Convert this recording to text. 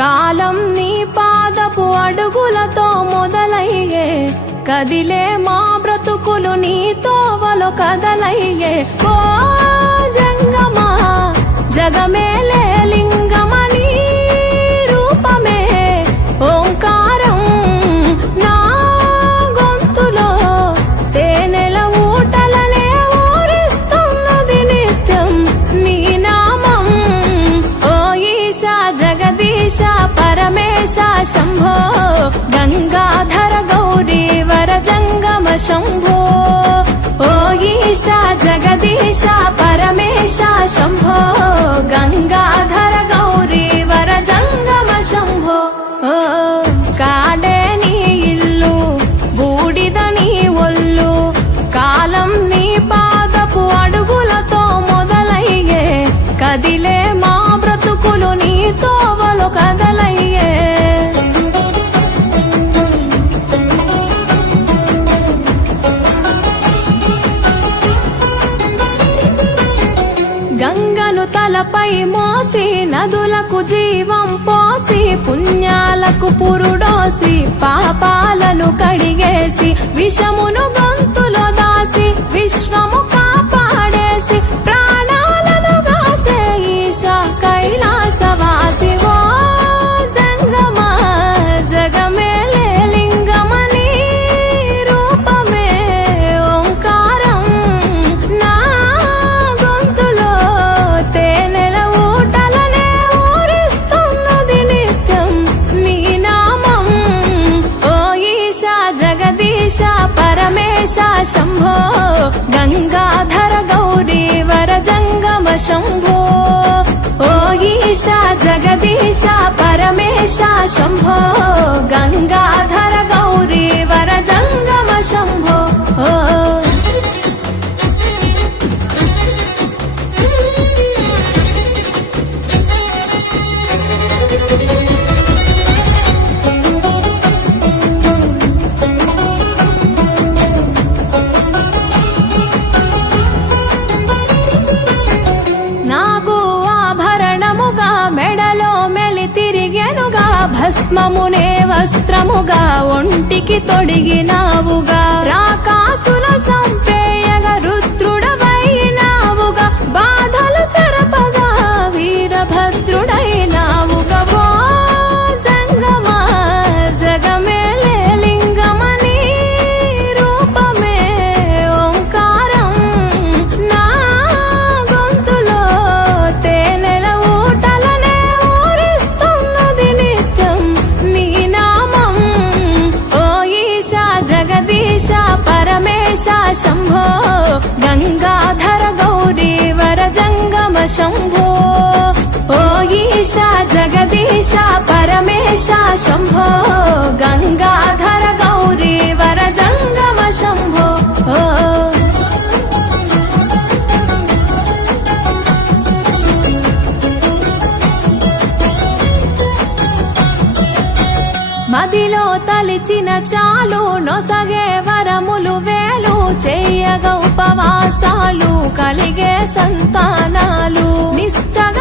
కాలం నీ పాదపు అడుగులతో మొదలయ్యే, కదిలే మా బ్రతుకులు నీ తోవలో కదలయ్యే. ఓ జంగమా జగమేలే లింగమని రూపమే ఓంకారం నా గొంతులో తేనెల ఊటలనే ఊరిస్తున్నది నిత్యం నీ నామం. ఓ ఈశా జగదీశ పరమేశ శంభో గంగాధర గౌరీ వర జంగమ శంభో. ఓ ఈశా జగదీశ పరమేశ శంభో గంగాధర గౌరీ వర జంగమ శంభో. ఓ కాడే నీ ఇల్లు బూడిద నీ ఒళ్ళు, కాలం నీ పాదపు అడుగులతో మొదలయ్యే, కదిలే మా బ్రతుకులు నీ తోవలో కదలయ్యే. గంగను తలపై మోసి నదులకు జీవం పోసి, పుణ్యాలకు పురుడోసి పాపాలను కడిగేసి, విషమును గొంతులో దాసి విశ్వము కాపాడేసి, ప్రాణాలను గాసే ఈశా కైలాసవాసి. ఓ జంగమా జగమేలే లింగమని రూపమే ఓంకారం నా గొంతులో తేనెల ఊటలనే ఊరిస్తున్నది నిత్యం నీ నామం. ఓ ఈశా జగదీశ పరమేశ శంభో గంగాధర గౌరీ వర జంగమ శంభో. ఓ ఈశా జగదీశ పరమేశ శంభో గంగాధర గౌరీ వర జంగమ శంభో. ఓ నాగు ఆభరణముగా మెడలో మెలి తిరిగెనుగా, భస్మమునే వస్త్రముగా ఒంటికి తొడిగినావుగా, రాకాసుల సంపేయగా రుద్రుడవైనావుగా, బాధలు చెరపగా వీరభద్రుడైనావుగా. ఓ జంగమా జగమేలే లింగమని రూపమే ఓంకారం నా గొంతులో తేనెల ఊటలనే ఊరిస్తున్నది నిత్యం నీ నామం. ఓ ఈశా జగదీశ పరమేశ శంభో గంగాధర గౌరీ వర జంగమ శంభో. ఓ ఈశా జగదీశ పరమేశ శంభో గంగాధర గౌరీ వర జంగమ శంభో. ఓ మదిలో తలిచిన చాలు నొసగే వరములు వేలు, చెయ్యగ ఉపవాసాలు కలిగే సంతానాలు, నిష్టగా